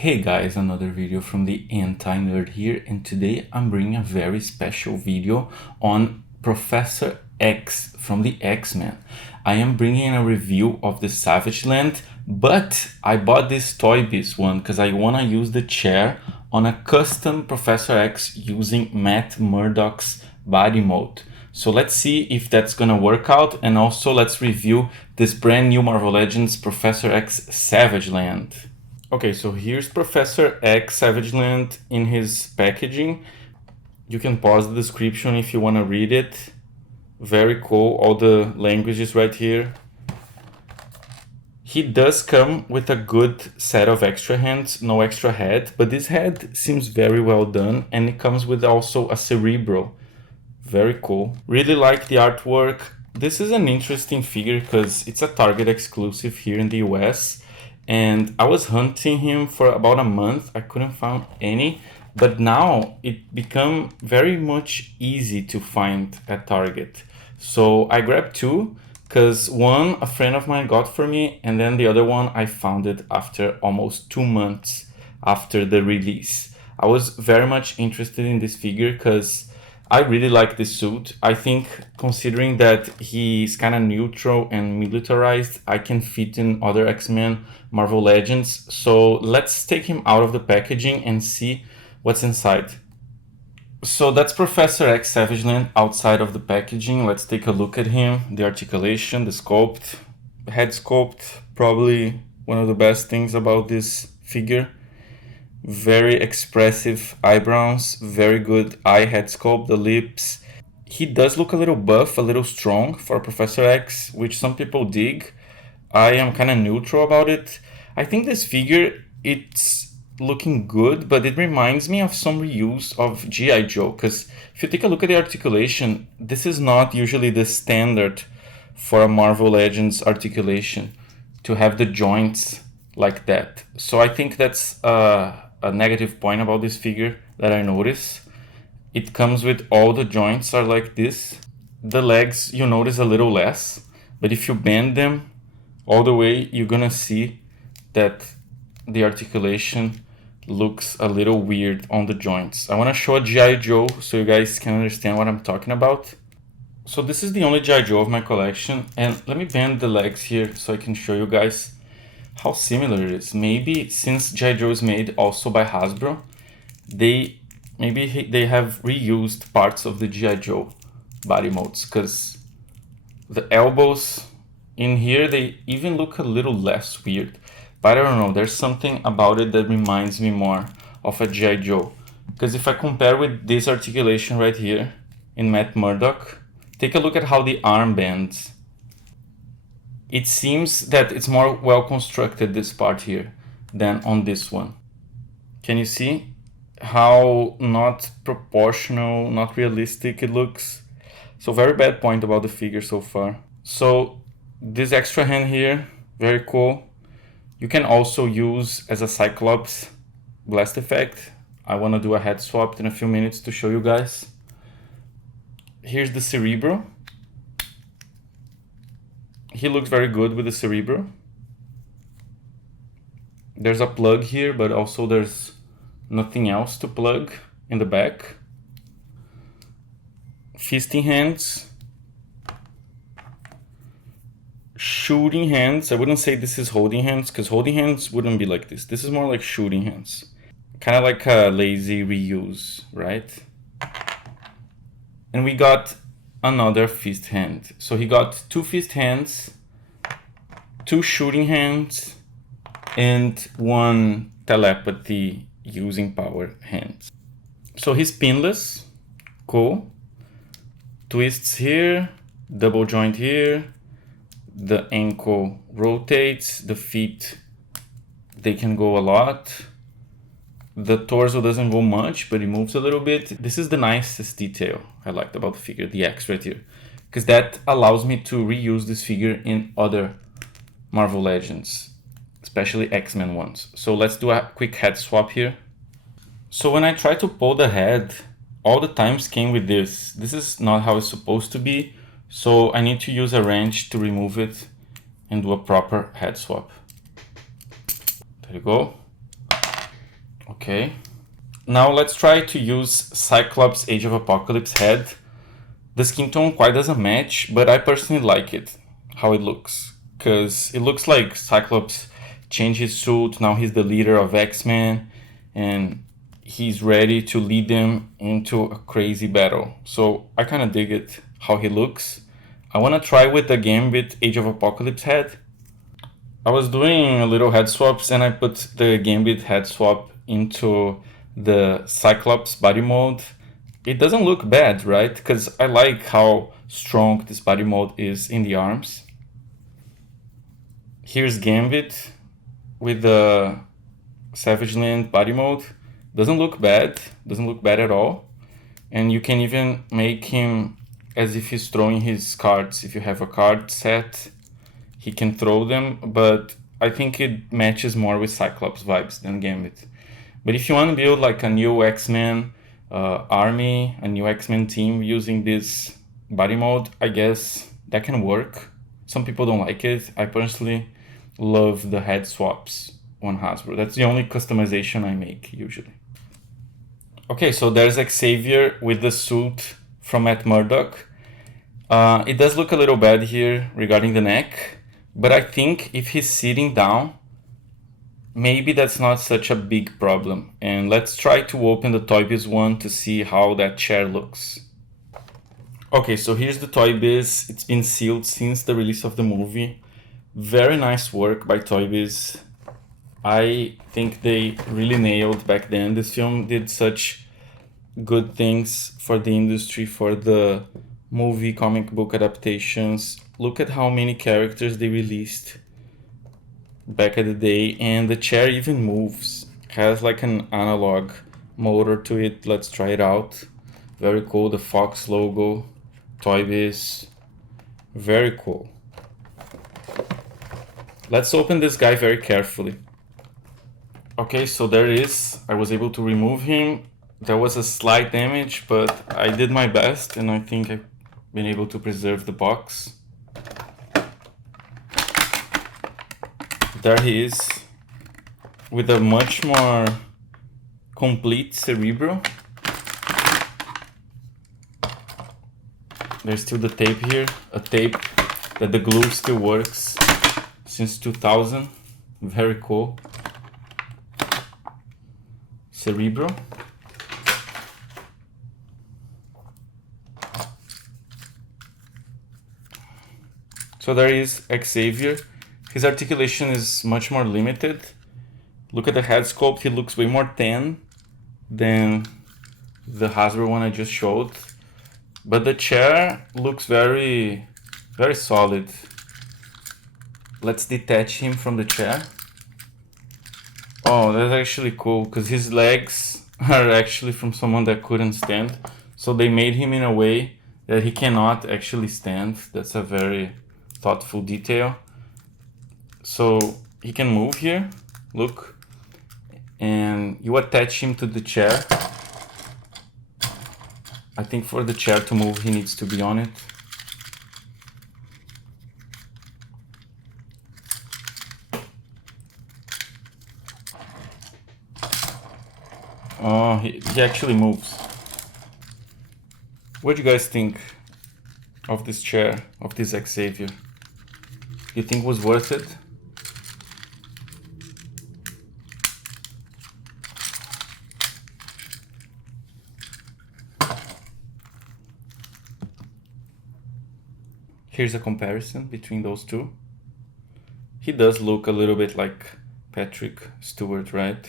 Hey guys, another video from the Anti-Nerd here, and today I'm bringing a very special video on Professor X from the X-Men. I am bringing a review of the Savage Land, but I bought this Toybiz one because I want to use the chair on a custom Professor X using Matt Murdock's body mode. So let's see if that's gonna work out, and also let's review this brand new Marvel Legends Professor X Savage Land. Okay, so here's Professor X Savage Land in his packaging. You can pause the description if you want to read it. Very cool, all the languages right here. He does come with a good set of extra hands, no extra head, but this head seems very well done, and it comes with also a Cerebro. Very cool. Really like the artwork. This is an interesting figure because it's a Target exclusive here in the US. And I was hunting him for about a month. I couldn't find any, but now it become very much easy to find at Target. So I grabbed two because one a friend of mine got for me, and then the other one I found it after almost 2 months after the release. I was very much interested in this figure because I really like this suit. I think considering that he's kind of neutral and militarized, I can fit in other X-Men Marvel Legends. So let's take him out of the packaging and see what's inside. So that's Professor X Savage Land outside of the packaging. Let's take a look at him. The articulation, the sculpt, head sculpt, probably one of the best things about this figure. Very expressive eyebrows, very good eye head sculpt, the lips. He does look a little buff, a little strong for Professor X, which some people dig. I am kind of neutral about it. I think this figure, it's looking good, but it reminds me of some reuse of G.I. Joe, because if you take a look at the articulation, this is not usually the standard for a Marvel Legends articulation, to have the joints like that. So I think that's a negative point about this figure that I notice. It comes with all the joints are like this. The legs you notice a little less, but if you bend them all the way, you're gonna see that the articulation looks a little weird on the joints. I want to show a G.I. Joe so you guys can understand what I'm talking about. So this is the only G.I. Joe of my collection, and let me bend the legs here so I can show you guys how similar it is. Maybe since G.I. Joe is made also by Hasbro, they have reused parts of the G.I. Joe body modes, because the elbows in here, they even look a little less weird. But I don't know, there's something about it that reminds me more of a G.I. Joe. Because if I compare with this articulation right here in Matt Murdock, take a look at how the arm bends. It seems that it's more well constructed, this part here, than on this one. Can you see how not proportional, not realistic it looks? So very bad point about the figure so far. So this extra hand here, very cool. You can also use as a Cyclops blast effect. I want to do a head swap in a few minutes to show you guys. Here's the Cerebro. He looks very good with the Cerebro. There's a plug here, but also there's nothing else to plug in the back. Fisting hands. Shooting hands. I wouldn't say this is holding hands, because holding hands wouldn't be like this. This is more like shooting hands. Kind of like a lazy reuse, right? And we got another fist hand. So he got 2 fist hands, 2 shooting hands, and 1 telepathy using power hands. So he's pinless, cool. Twists here, double joint here. The ankle rotates, the feet, they can go a lot. The torso doesn't go much, but it moves a little bit. This is the nicest detail I liked about the figure, the X right here, because that allows me to reuse this figure in other Marvel Legends, especially X-Men ones. So let's do a quick head swap here. So when I try to pull the head, all the times came with this. This is not how it's supposed to be, so I need to use a wrench to remove it and do a proper head swap. There you go. Okay. Now let's try to use Cyclops Age of Apocalypse head. The skin tone quite doesn't match, but I personally like it, how it looks. Because it looks like Cyclops changed his suit, now he's the leader of X-Men, and he's ready to lead them into a crazy battle. So I kind of dig it, how he looks. I want to try with the Gambit Age of Apocalypse head. I was doing a little head swaps and I put the Gambit head swap into the Cyclops body mode. It doesn't look bad, right? Because I like how strong this body mode is in the arms. Here's Gambit with the Savage Land body mode. Doesn't look bad at all. And you can even make him as if he's throwing his cards. If you have a card set, he can throw them, but I think it matches more with Cyclops vibes than Gambit. But if you want to build like a new X-Men army, a new X-Men team using this body mode, I guess that can work. Some people don't like it. I personally love the head swaps on Hasbro. That's the only customization I make usually. Okay, so there's Xavier with the suit from Matt Murdock. It does look a little bad here regarding the neck, but I think if he's sitting down, maybe that's not such a big problem. And let's try to open the Toybiz one to see how that chair looks. Okay, so here's the Toybiz. It's been sealed since the release of the movie. Very nice work by Toybiz. I think they really nailed back then. This film did such good things for the industry, for the movie comic book adaptations. Look at how many characters they released back at the day, and the chair even moves. Has like an analog motor to it. Let's try it out. Very cool. The Fox logo, Toybiz. Very cool. Let's open this guy very carefully. Okay, so there it is. I was able to remove him. There was a slight damage, but I did my best, and I think I've been able to preserve the box. There he is, with a much more complete Cerebro. There's still the tape here, a tape that the glue still works since 2000. Very cool. Cerebro. So there is Xavier. His articulation is much more limited. Look at the head sculpt, he looks way more tan than the Hasbro one I just showed. But the chair looks very, very solid. Let's detach him from the chair. Oh, that's actually cool, because his legs are actually from someone that couldn't stand. So they made him in a way that he cannot actually stand. That's a very thoughtful detail. So he can move here, look, and you attach him to the chair. I think for the chair to move, he needs to be on it. Oh, he actually moves. What do you guys think of this chair, of this Xavier? You think it was worth it? Here's a comparison between those two. He does look a little bit like Patrick Stewart, right?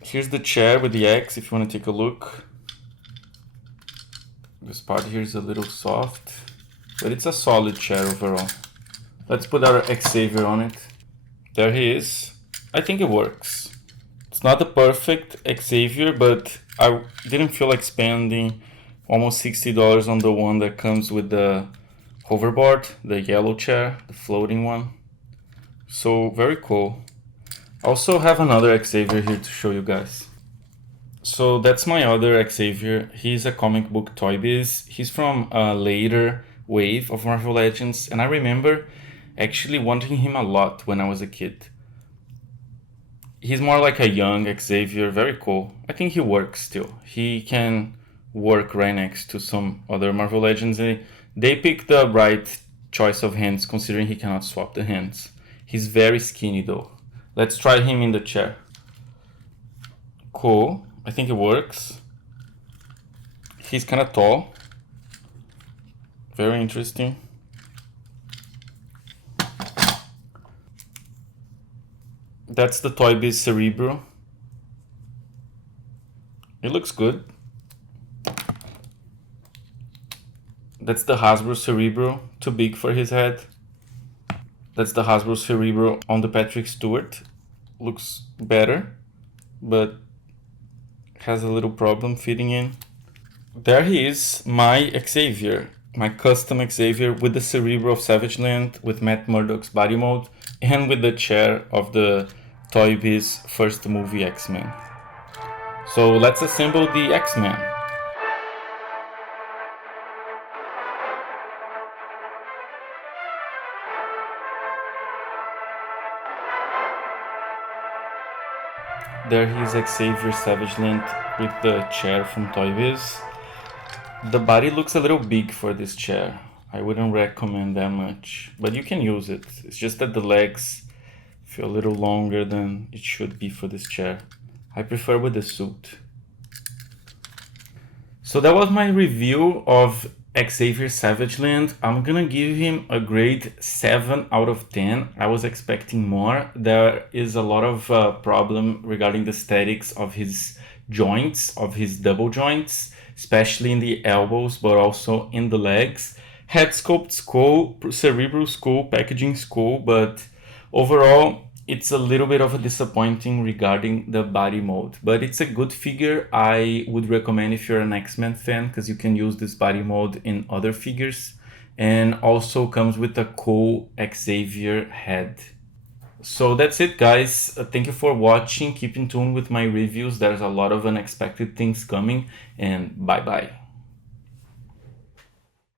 Here's the chair with the X, if you want to take a look. This part here is a little soft, but it's a solid chair overall. Let's put our Xavier on it. There he is. I think it works. It's not the perfect Xavier, but I didn't feel like spending almost $60 on the one that comes with the hoverboard, the yellow chair, the floating one. So very cool. I also have another Xavier here to show you guys. So that's my other Xavier. He's a comic book Toybiz. He's from a later wave of Marvel Legends, and I remember actually wanting him a lot when I was a kid. He's more like a young Xavier, very cool. I think he works still. He can work right next to some other Marvel Legends. They picked the right choice of hands considering he cannot swap the hands. He's very skinny though. Let's try him in the chair. Cool. I think it works. He's kind of tall. Very interesting. That's the Toybiz Cerebro. It looks good. That's the Hasbro Cerebro, too big for his head. That's the Hasbro Cerebro on the Patrick Stewart. Looks better, but has a little problem fitting in. There he is, my Xavier, my custom Xavier with the Cerebro of Savage Land, with Matt Murdock's body mold, and with the chair of the Toybiz first movie X-Men. So let's assemble the X-Men. There he is, Xavier Savage Land with the chair from Toybiz. The body looks a little big for this chair. I wouldn't recommend that much, but you can use it. It's just that the legs feel a little longer than it should be for this chair. I prefer with the suit. So that was my review of Xavier Savage Land. I'm gonna give him a grade 7 out of 10. I was expecting more. There is a lot of problem regarding the aesthetics of his joints, of his double joints, especially in the elbows, but also in the legs. Head sculpt's cool, cerebral's cool, packaging's cool, but overall, it's a little bit of a disappointing regarding the body mold, but it's a good figure. I would recommend if you're an X-Men fan, because you can use this body mold in other figures, and also comes with a cool Xavier head. So that's it, guys. Thank you for watching. Keep in tune with my reviews. There's a lot of unexpected things coming, and bye bye.